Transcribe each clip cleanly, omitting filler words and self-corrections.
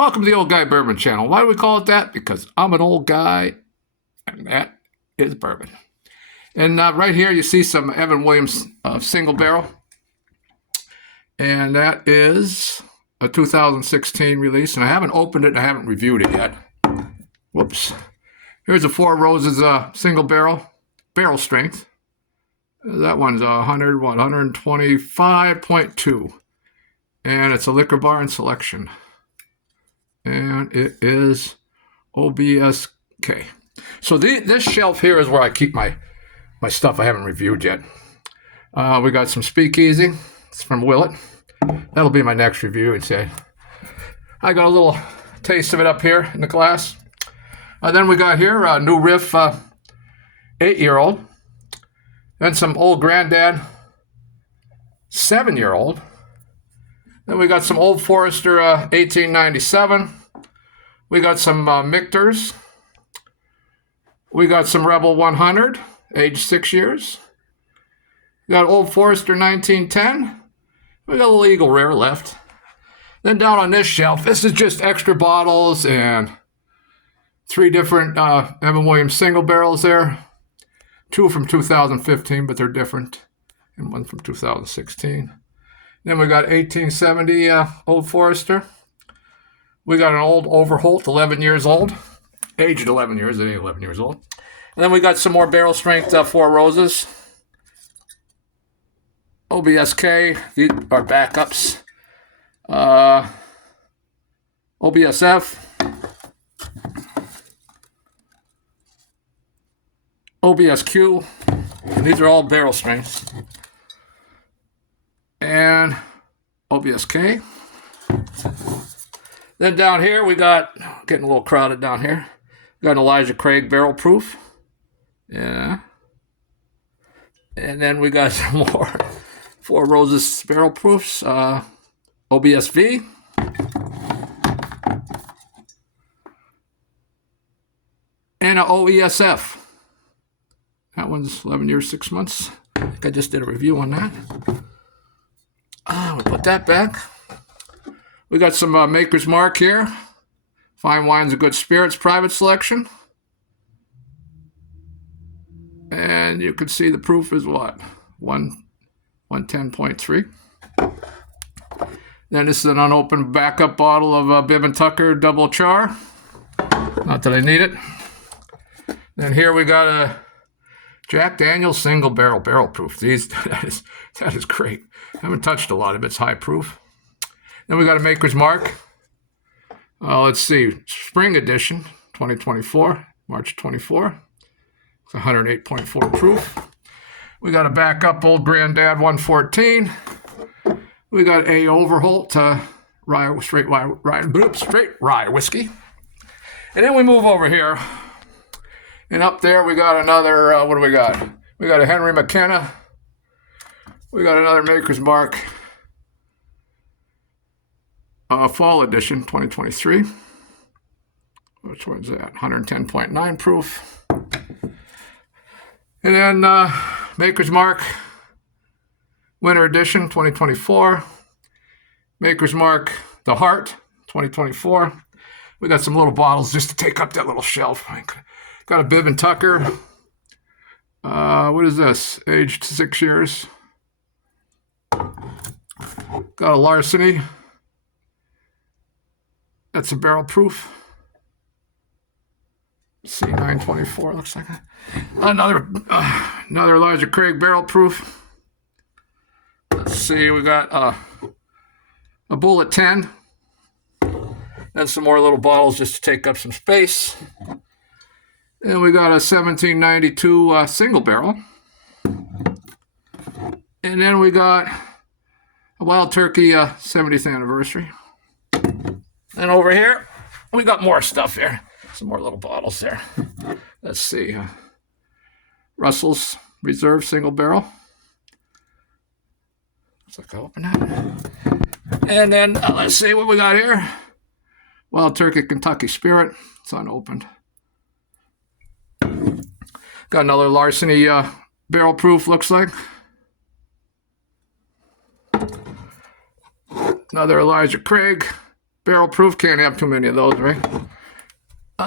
Welcome to the Old Guy Bourbon channel. Why do we call it that? Because I'm an old guy, and that is bourbon. And right here you see some Evan Williams single barrel. And that is a 2016 release. And I haven't opened it and I haven't reviewed it yet. Whoops. Here's a Four Roses single barrel strength. That one's 125.2. And it's a Liquor Bar and Selection. And it is OBSK. So this shelf here is where I keep my stuff I haven't reviewed yet. We got some Speakeasy. It's from Willett. That'll be my next review. And say I got a little taste of it up here in the glass. Then we got here a New Riff 8-year-old. Then some Old Granddad 7-year-old. Then we got some Old Forester 1897. We got some Michter's. We got some Rebel 100, aged 6 years. We got Old Forester 1910. We got a little Eagle Rare left. Then down on this shelf, this is just extra bottles and 3 different Evan Williams single barrels there. 2 from 2015, but they're different. And 1 from 2016. Then we got 1870 Old Forester. We got an old Overholt, 11 years old. Aged 11 years, it ain't 11 years old. And then we got some more barrel strength Four Roses. OBSK, these are backups. OBSF. OBSQ. And these are all barrel strengths. And OBSK. Then down here we got, getting a little crowded down here, we got an Elijah Craig barrel proof. Yeah. And then we got some more Four Roses barrel proofs. OBSV. And an OESF. That one's 11 years, 6 months. I think I just did a review on that. We'll put that back. We got some Maker's Mark here. Fine Wines and Good Spirits private selection. And you can see the proof is what? 110.3. Then this is an unopened backup bottle of Bibb & Tucker Double Char. Not that I need it. Then here we got a Jack Daniel's single barrel proof. That is great. I haven't touched a lot of it. It's high proof. Then we got a Maker's Mark. Let's see. Spring edition, 2024, March 24. It's 108.4 proof. We got a backup Old Granddad 114. We got a Overholt straight rye whiskey. And then we move over here. And up there we got another, what do we got? We got a Henry McKenna. We got another Maker's Mark fall edition 2023. Which one's that? 110.9 proof. And then Maker's Mark winter edition 2024. Maker's Mark The Heart 2024. We got some little bottles just to take up that little shelf. Got a Bibb & Tucker. What is this? Aged 6 years. Got a Larceny. That's a barrel proof. C924 looks like another Elijah Craig barrel proof. Let's see, we got a Bullet 10. And some more little bottles just to take up some space. And we got a 1792 single barrel. And then we got a Wild Turkey 70th anniversary. And over here, we got more stuff here. Some more little bottles there. Let's see. Russell's Reserve single barrel. Looks like I open that. And then let's see what we got here. Wild Turkey Kentucky Spirit. It's unopened. Got another Larceny barrel proof, looks like. Another Elijah Craig Barrel proof, can't have too many of those, right?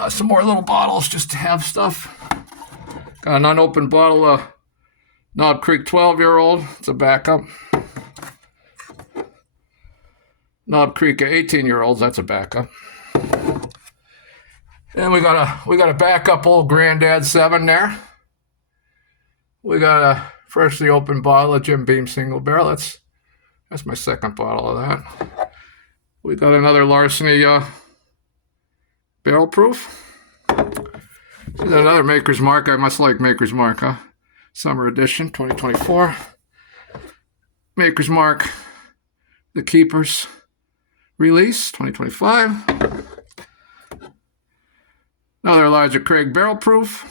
Some more little bottles just to have stuff. Got an unopened bottle of Knob Creek 12-year-old. It's a backup. Knob Creek 18-year-olds. That's a backup. And we got a backup old Granddad 7 there. We got a freshly opened bottle of Jim Beam single barrel. That's my second bottle of that. We got another Larceny barrel proof. This is another Maker's Mark. I must like Maker's Mark, huh? Summer edition 2024. Maker's Mark, The Keepers release 2025. Another Elijah Craig barrel proof.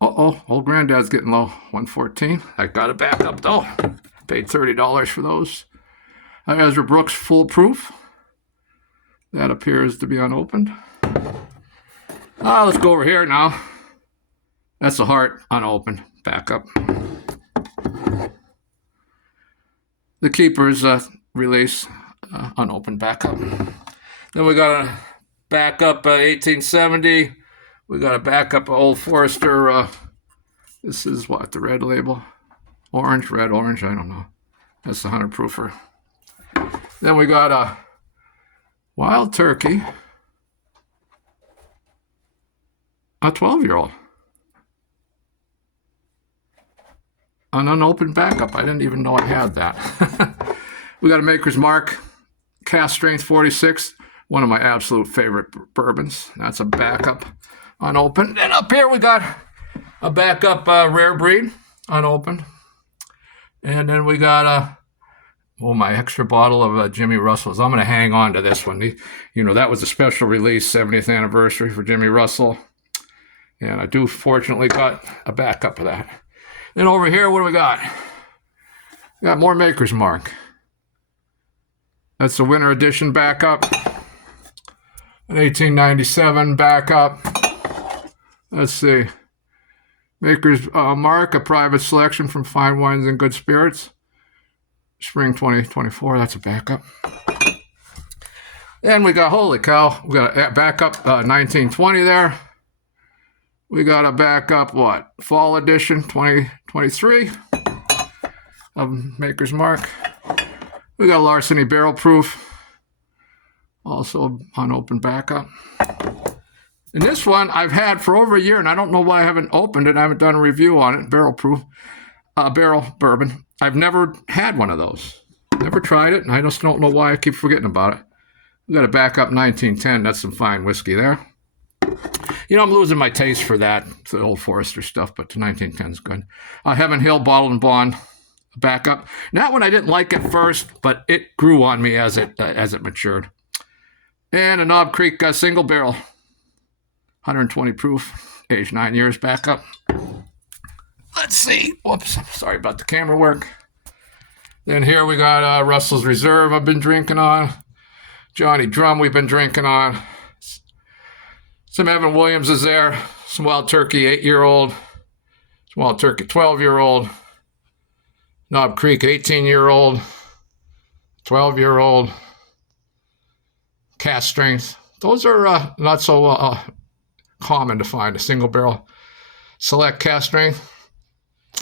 Old Granddad's getting low. 114. I got it back up though. Paid $30 for those. Ezra Brooks foolproof. That appears to be unopened. Let's go over here now. That's the Heart, unopened. Backup. The Keepers release, unopened backup. Then we got a backup 1870. We got a backup of Old Forester. This is what, the red label? Orange, red, orange, I don't know. That's the 100 proofer. Then we got a Wild Turkey, a 12-year-old. An unopened backup. I didn't even know I had that. We got a Maker's Mark, Cask Strength 46. One of my absolute favorite bourbons. That's a backup, unopened. And up here we got a backup Rare Breed, unopened. And then we got my extra bottle of Jimmy Russell's. I'm going to hang on to this one. That was a special release, 70th anniversary for Jimmy Russell. And I do fortunately got a backup of that. Then over here, what do we got? We got more Maker's Mark. That's the winter edition backup. An 1897 backup. Let's see. Maker's Mark, a private selection from Fine Wines and Good Spirits. Spring 2024, that's a backup. Then we got, holy cow, we got a backup 1920 there. We got a backup, Fall edition 2023 of Maker's Mark. We got a Larceny barrel proof. Also unopened backup. And this one I've had for over a year, and I don't know why I haven't opened it. I haven't done a review on it. Barrel proof, barrel bourbon. I've never had one of those. Never tried it, and I just don't know why I keep forgetting about it. We got a backup 1910. That's some fine whiskey there. I'm losing my taste for that, the Old Forester stuff, but the 1910 is good. Heaven Hill Bottled and Bond backup. That one I didn't like at first, but it grew on me as it matured. And a Knob Creek single barrel, 120 proof, age 9 years backup. Let's see. Whoops, sorry about the camera work. Then here we got Russell's Reserve I've been drinking on. Johnny Drum we've been drinking on. Some Evan Williams is there. Some Wild Turkey 8-year-old. Some Wild Turkey 12-year-old. Knob Creek 18-year-old. 12-year-old. Cask Strength. Those are not so common to find. A single barrel select Cask Strength.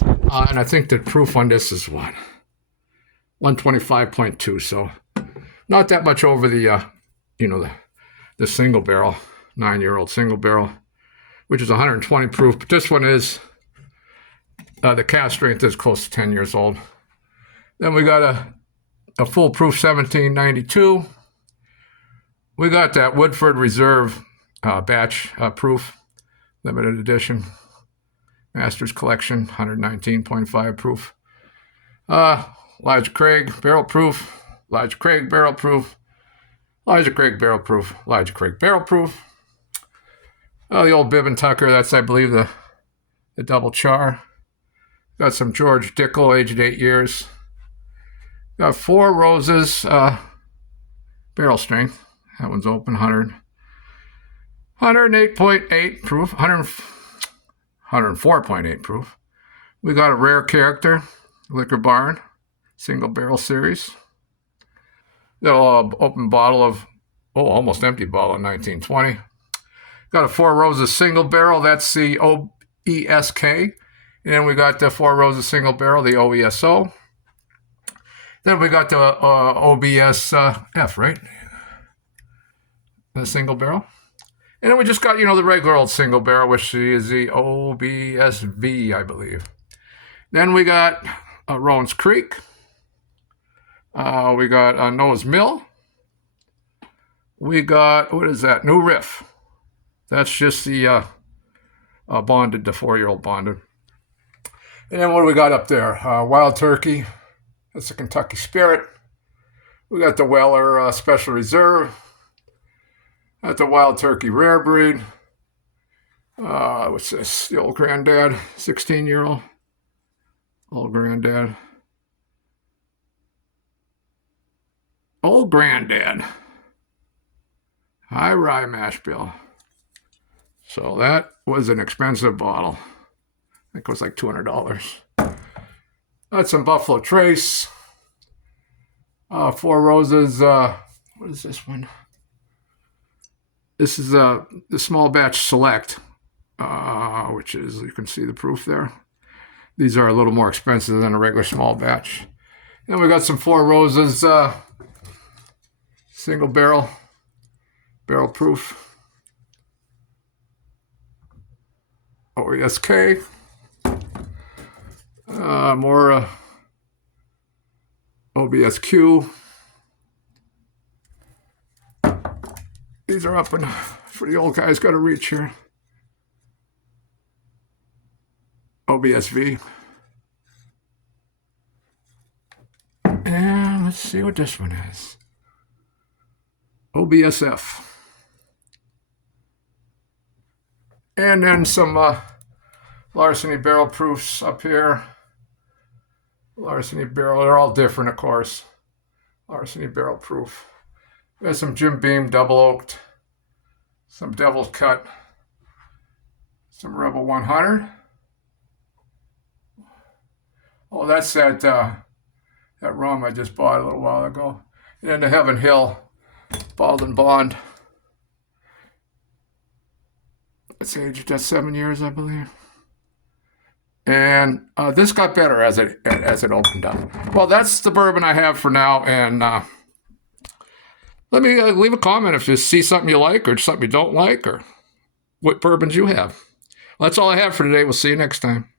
And I think the proof on this is 125.2. So not that much over the the single barrel, 9-year-old single barrel, which is 120 proof. But this one is the Cask Strength is close to 10 years old. Then we got a full proof 1792. We got that Woodford Reserve batch proof, limited edition, Master's Collection, 119.5 proof. Elijah Craig barrel proof, Elijah Craig barrel proof, Elijah Craig barrel proof, Elijah Craig barrel proof. The old Bib and Tucker, that's I believe the double char. Got some George Dickel, aged 8 years. Got Four Roses barrel strength. That one's open, 108.8 proof, 104.8 proof. We got a Rare Character, Liquor Barn, single barrel series. Got an open bottle of, almost empty bottle of 1920. Got a Four Roses single barrel. That's the OESK. And then we got the Four Roses single barrel, the OESO. Then we got the OBSF, right? The single barrel. And then we just got, the regular old single barrel, which is the OBSV, I believe. Then we got Rowan's Creek. We got Noah's Mill. We got, what is that? New Riff. That's just the bonded, the 4-year-old bonded. And then what do we got up there? Wild Turkey. That's the Kentucky Spirit. We got the Weller Special Reserve. Got the Wild Turkey Rare Breed. What's this? The Old Granddad, 16-year-old. Old Granddad. Old Granddad. High Rye Mash Bill. So that was an expensive bottle. I think it was like $200. That's some Buffalo Trace. Four Roses. What is this one? This is the small batch select, which is, you can see the proof there. These are a little more expensive than a regular small batch. Then we got some Four Roses single barrel proof. OESK. More OBSQ. These are up and for the old guys, got to reach here. OBSV. And let's see what this one is. OBSF. And then some Larceny barrel proofs up here. Larceny barrel, they're all different, of course. Larceny barrel proof. There's some Jim Beam double oaked, some Devil's Cut, some Rebel 100. Oh, that's that rum I just bought a little while ago. And then the Heaven Hill Bald and Bond. It's aged at 7 years, I believe. And this got better as it opened up. Well, that's the bourbon I have for now. And let me leave a comment if you see something you like or something you don't like or what bourbons you have. Well, that's all I have for today. We'll see you next time.